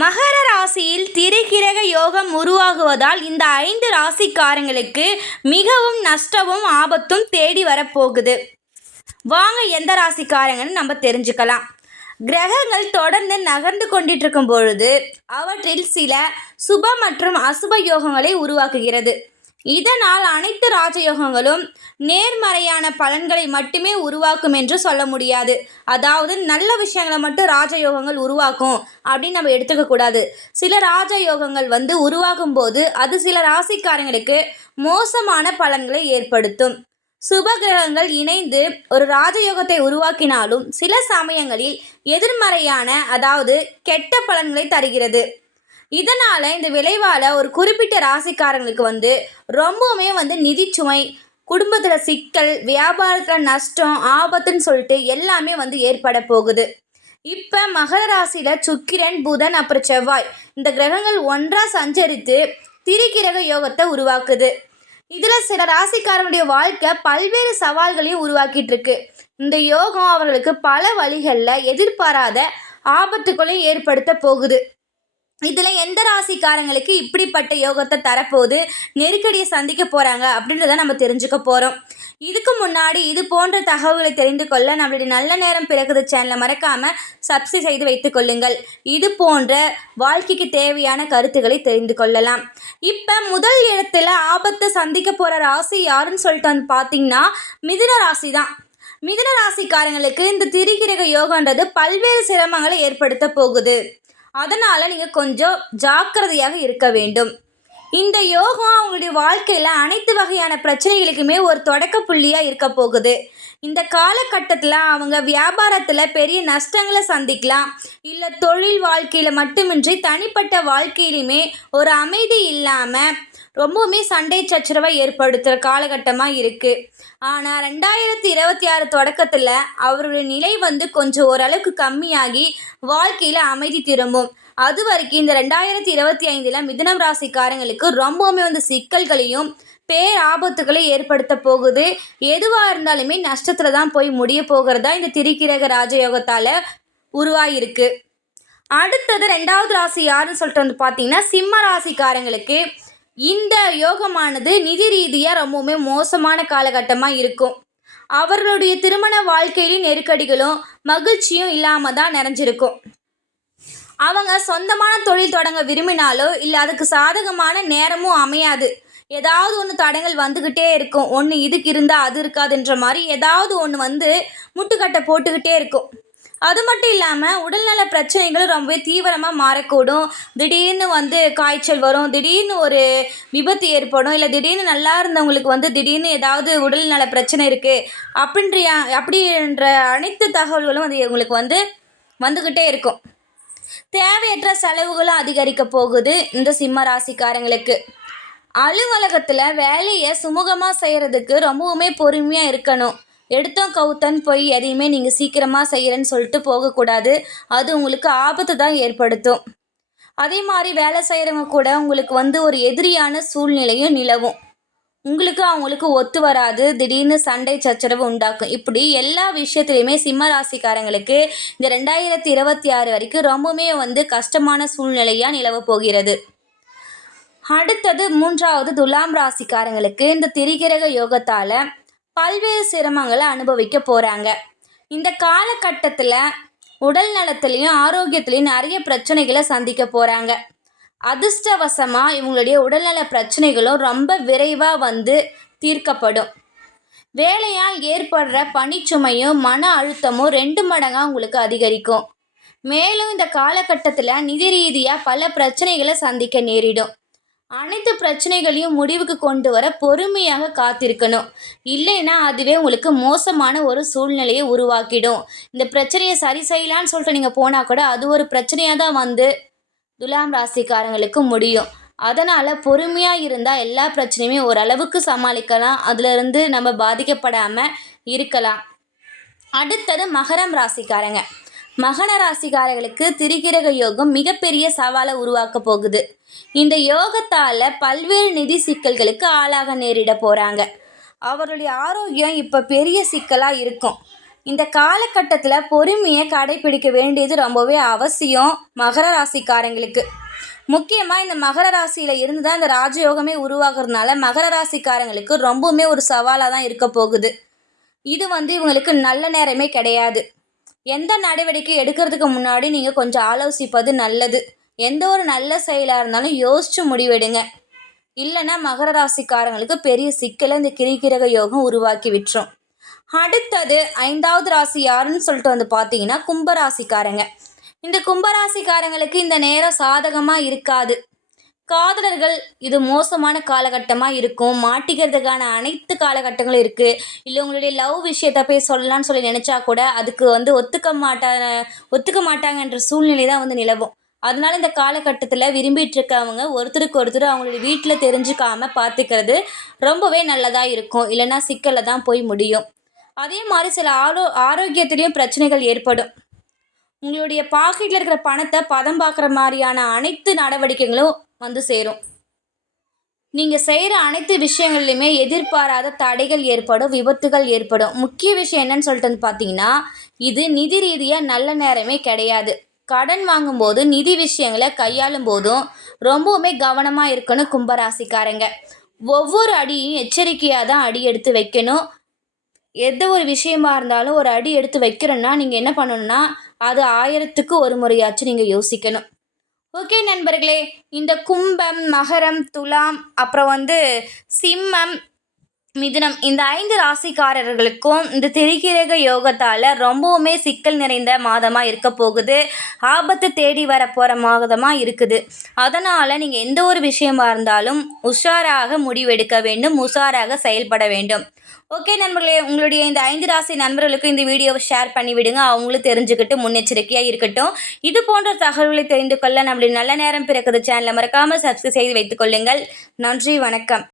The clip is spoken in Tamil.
மகர ராசியில் திரிகிரக யோகம் உருவாகுவதால் இந்த 5 ராசிக்காரங்களுக்கு மிகவும் நஷ்டமும் ஆபத்தும் தேடி வரப்போகுது. வாங்க எந்த ராசிக்காரங்கன்னு நம்ம தெரிஞ்சுக்கலாம். கிரகங்கள் தொடர்ந்து நகர்ந்து கொண்டிட்டு இருக்கும் பொழுது அவற்றில் சில சுப மற்றும் அசுப யோகங்களை உருவாக்குகிறது. இதனால் அனைத்து ராஜயோகங்களும் நேர்மறையான பலன்களை மட்டுமே உருவாக்கும் என்று சொல்ல முடியாது. அதாவது நல்ல விஷயங்களை மட்டும் ராஜயோகங்கள் உருவாக்கும் அப்படின்னு நம்ம எடுத்துக்க கூடாது. சில ராஜயோகங்கள் உருவாகும் போது அது சில ராசிக்காரங்களுக்கு மோசமான பலன்களை ஏற்படுத்தும். சுபகிரகங்கள் இணைந்து ஒரு ராஜயோகத்தை உருவாக்கினாலும் சில சமயங்களில் எதிர்மறையான அதாவது கெட்ட பலன்களை தருகிறது. இதனால் இந்த விளைவால் ஒரு குறிப்பிட்ட ராசிக்காரங்களுக்கு ரொம்பவுமே நிதிச்சுமை, குடும்பத்தில் சிக்கல், வியாபாரத்தில் நஷ்டம், ஆபத்துன்னு சொல்லிட்டு எல்லாமே ஏற்பட போகுது. இப்போ மகர ராசியில் சுக்கிரன், புதன், அப்புறம் செவ்வாய் இந்த கிரகங்கள் ஒன்றாக சஞ்சரித்து திரிகிரக யோகத்தை உருவாக்குது. இதில் சில ராசிக்காரங்களுடைய வாழ்க்கை பல்வேறு சவால்களையும் உருவாக்கிட்டு இருக்கு. இந்த யோகம் அவர்களுக்கு பல வழிகளில் எதிர்பாராத ஆபத்துக்களையும் ஏற்படுத்த போகுது. இதில் எந்த ராசிக்காரங்களுக்கு இப்படிப்பட்ட யோகத்தை தரப்போகுது, நெருக்கடியை சந்திக்க போகிறாங்க அப்படின்றத நம்ம தெரிஞ்சுக்க போகிறோம். இதுக்கு முன்னாடி இது போன்ற தகவல்களை தெரிந்து கொள்ள நம்மளுடைய நல்ல நேரம் பிறகுது சேனலை மறக்காமல் சப்ஸ்கிரைப் செய்து வைத்துக் கொள்ளுங்கள். இது போன்ற வாழ்க்கைக்கு தேவையான கருத்துக்களை தெரிந்து கொள்ளலாம். இப்போ முதல் இடத்துல ஆபத்தை சந்திக்க போகிற ராசி யாருன்னு சொல்லிட்டு பார்த்தீங்கன்னா மிதுன ராசி தான். மிதுன ராசிக்காரங்களுக்கு இந்த திரிகிரக யோகன்றது பல்வேறு சிரமங்களை ஏற்படுத்த போகுது. அதனால் நீங்கள் கொஞ்சம் ஜாக்கிரதையாக இருக்க வேண்டும். இந்த யோகம் அவங்களுடைய வாழ்க்கையில் அனைத்து வகையான பிரச்சனைகளுக்குமே ஒரு தொடக்க புள்ளியாக இருக்க போகுது. இந்த காலகட்டத்தில் அவங்க வியாபாரத்தில் பெரிய நஷ்டங்களை சந்திக்கலாம். இல்லை தொழில் வாழ்க்கையில் மட்டுமின்றி தனிப்பட்ட வாழ்க்கையிலுமே ஒரு அமைதி இல்லாமல் ரொம்பவுமே சண்டை சச்சரவை ஏற்படுத்துகிற காலகட்டமாக இருக்குது. ஆனால் 2026 தொடக்கத்தில் அவருடைய நிலை கொஞ்சம் ஓரளவுக்கு கம்மியாகி வாழ்க்கையில் அமைதி திரும்பும். அது வரைக்கும் இந்த 2025 மிதுனம் ராசிக்காரங்களுக்கு ரொம்பவுமே சிக்கல்களையும் பேராபத்துகளை ஏற்படுத்த போகுது. எதுவாக இருந்தாலுமே நஷ்டத்தில் தான் போய் முடிய போகிறதா இந்த திரிகிரக ராஜயோகத்தால் உருவாகிருக்கு. அடுத்தது 2வது ராசி யாருன்னு சொல்லிட்டு பார்த்தீங்கன்னா சிம்ம ராசிக்காரங்களுக்கு இந்த யோகமானது நிதி ரீதியாக ரொம்பவுமே மோசமான காலகட்டமாக இருக்கும். அவர்களுடைய திருமண வாழ்க்கையிலும் நெருக்கடிகளும் மகிழ்ச்சியும் இல்லாமல் தான் நிறைஞ்சிருக்கும். அவங்க சொந்தமான தொழில் தொடங்க விரும்பினாலோ இல்லை அதுக்கு சாதகமான நேரமும் அமையாது. ஏதாவது ஒன்று தடங்கள் வந்துக்கிட்டே இருக்கும். ஒன்று இதுக்கு இருந்தால் அது இருக்காதுன்ற மாதிரி ஏதாவது ஒன்று முட்டுக்கட்டை போட்டுக்கிட்டே இருக்கும். அது மட்டும் இல்லாமல் உடல்நல பிரச்சனைகளும் ரொம்பவே தீவிரமாக மாறக்கூடும். திடீர்னு காய்ச்சல் வரும், திடீர்னு ஒரு விபத்து ஏற்படும், இல்லை திடீர்னு நல்லா இருந்தவங்களுக்கு திடீர்னு ஏதாவது உடல்நல பிரச்சனை இருக்குது அப்படின்ற அனைத்து தகவல்களும் உங்களுக்கு வந்துக்கிட்டே இருக்கும். தேவையற்ற செலவுகளும் அதிகரிக்க போகுது இந்த சிம்ம ராசிக்காரங்களுக்கு. அலுவலகத்தில் வேலையை சுமூகமாக செய்கிறதுக்கு ரொம்பவுமே பொறுமையாக இருக்கணும். எடுத்தோம் கவுத்தன் போய் எதையுமே நீங்கள் சீக்கிரமாக செய்கிறேன்னு சொல்லிட்டு போகக்கூடாது. அது உங்களுக்கு ஆபத்து தான் ஏற்படுத்தும். அதே மாதிரி வேலை செய்கிறவங்க கூட உங்களுக்கு ஒரு எதிரியான சூழ்நிலையும் நிலவும். உங்களுக்கு அவங்களுக்கு ஒத்து வராது, திடீர்னு சண்டை சச்சரவு உண்டாக்கும். இப்படி எல்லா விஷயத்துலையுமே சிம்ம ராசிக்காரங்களுக்கு இந்த 2026 வரைக்கும் ரொம்பவுமே கஷ்டமான சூழ்நிலையாக நிலவ போகிறது. அடுத்தது 3வது துலாம் ராசிக்காரங்களுக்கு இந்த திரிகிரக யோகத்தால் பல்வேறு சிரமங்களை அனுபவிக்க போகிறாங்க. இந்த காலகட்டத்தில் உடல் நலத்துலேயும் ஆரோக்கியத்துலேயும் நிறைய பிரச்சனைகளை சந்திக்க போகிறாங்க. அதிர்ஷ்டவசமாக இவங்களுடைய உடல்நல பிரச்சனைகளும் ரொம்ப விரைவாக தீர்க்கப்படும். வேலையால் ஏற்படுற பணிச்சுமையும் மன அழுத்தமும் 2 மடங்காக உங்களுக்கு அதிகரிக்கும். மேலும் இந்த காலகட்டத்தில் நிதி ரீதியாக பல பிரச்சனைகளை சந்திக்க நேரிடும். அனைத்து பிரச்சனைகளையும் முடிவுக்கு கொண்டு வர பொறுமையாக காத்திருக்கணும். இல்லைன்னா அதுவே உங்களுக்கு மோசமான ஒரு சூழ்நிலையை உருவாக்கிடும். இந்த பிரச்சனையை சரி செய்யலான்னு சொல்லிட்டு நீங்கள் போனால் கூட அது ஒரு பிரச்சனையாக தான் துலாம் ராசிக்காரங்களுக்கு முடியும். அதனால் பொறுமையாக இருந்தால் எல்லா பிரச்சனையுமே ஓரளவுக்கு சமாளிக்கலாம். அதிலிருந்து நம்ம பாதிக்கப்படாமல் இருக்கலாம். அடுத்தது மகரம் ராசிக்காரங்க. மகர ராசிக்காரர்களுக்கு திரிகிரக யோகம் மிகப்பெரிய சவாலை உருவாக்க போகுது. இந்த யோகத்தால் பல்வேறு நிதி சிக்கல்களுக்கு ஆளாக நேரிட போகிறாங்க. அவருடைய ஆரோக்கியம் இப்போ பெரிய சிக்கலாக இருக்கும். இந்த காலகட்டத்தில் பொறுமையை கடைபிடிக்க வேண்டியது ரொம்பவே அவசியம் மகர ராசிக்காரங்களுக்கு. முக்கியமாக இந்த மகர ராசியில் இருந்து தான் இந்த ராஜயோகமே உருவாகிறதுனால மகர ராசிக்காரங்களுக்கு ரொம்பவுமே ஒரு சவாலாக தான் இருக்க போகுது. இது இவங்களுக்கு நல்ல நேரமே கிடையாது. எந்த நடவடிக்கை எடுக்கிறதுக்கு முன்னாடி நீங்கள் கொஞ்சம் ஆலோசிப்பது நல்லது. எந்த ஒரு நல்ல செயலாக இருந்தாலும் யோசித்து முடிவெடுங்க. இல்லைன்னா மகர ராசிக்காரங்களுக்கு பெரிய சிக்கலை இந்த கிரிகிரக யோகம் உருவாக்கி விட்டுரும். அடுத்தது 5வது ராசி யாருன்னு சொல்லிட்டு பார்த்தீங்கன்னா கும்பராசிக்காரங்க. இந்த கும்பராசிக்காரங்களுக்கு இந்த நேரம் சாதகமாக இருக்காது. காதலர்கள் இது மோசமான காலகட்டமாக இருக்கும். மாட்டிக்கிறதுக்கான அனைத்து காலகட்டங்களும் இருக்குது. இல்லை உங்களுடைய லவ் விஷயத்தை போய் சொல்லலான்னு சொல்லி நினச்சா கூட அதுக்கு ஒத்துக்க மாட்டாங்கன்ற சூழ்நிலை தான் நிலவும். அதனால இந்த காலகட்டத்தில் விரும்பிட்டு இருக்கவங்க ஒருத்தருக்கு ஒருத்தர் அவங்களுடைய வீட்டில் தெரிஞ்சுக்காமல் பார்த்துக்கிறது ரொம்பவே நல்லதாக இருக்கும். இல்லைன்னா சிக்கலில் தான் போய் முடியும். அதே மாதிரி சில ஆரோக்கியத்திலையும் பிரச்சனைகள் ஏற்படும். உங்களுடைய பாக்கெட்டில் இருக்கிற பணத்தை பதம் பார்க்குற மாதிரியான அனைத்து நடவடிக்கைகளும் சேரும். நீங்கள் செய்கிற அனைத்து விஷயங்கள்லையுமே எதிர்பாராத தடைகள் ஏற்படும், விபத்துகள் ஏற்படும். முக்கிய விஷயம் என்னன்னு சொல்லிட்டு பார்த்தீங்கன்னா, இது நிதி ரீதியாக நல்ல நேரமே கிடையாது. கடன் வாங்கும்போது நிதி விஷயங்களை கையாளும் போதும் ரொம்பவுமே கவனமாக இருக்கணும் கும்பராசிக்காரங்க. ஒவ்வொரு அடியும் எச்சரிக்கையாக தான் அடி எடுத்து வைக்கணும். எந்த ஒரு விஷயமா இருந்தாலும் ஒரு அடி எடுத்து வைக்கிறோன்னா நீங்கள் என்ன பண்ணணும்னா அது 1000க்கு ஒரு முறையாச்சும் நீங்கள் யோசிக்கணும். ஓகே நண்பர்களே, இந்த கும்பம், மகரம், துலாம், அப்புறம் சிம்மம், மிதுனம் இந்த 5 ராசிக்காரர்களுக்கும் இந்த திரிகிரக யோகத்தால் ரொம்பவுமே சிக்கல் நிறைந்த மாதமாக இருக்க போகுது. ஆபத்து தேடி வர போகிற மாதமாக இருக்குது. அதனால் நீங்கள் எந்த ஒரு விஷயமா இருந்தாலும் உஷாராக முடிவெடுக்க வேண்டும், உஷாராக செயல்பட வேண்டும். ஓகே நண்பர்களே, உங்களுடைய இந்த 5 ராசி நண்பர்களுக்கு இந்த வீடியோவை ஷேர் பண்ணி விடுங்க. அவங்களும் தெரிஞ்சுக்கிட்டு முன்னெச்சரிக்கையாக இருக்கட்டும். இது போன்ற தகவல்களை தெரிந்து கொள்ள நம்மளுடைய நல்ல நேரம் பிறக்குது சேனலை மறக்காமல் சப்ஸ்கிரைப் செய்து வைத்துக்கொள்ளுங்கள். நன்றி, வணக்கம்.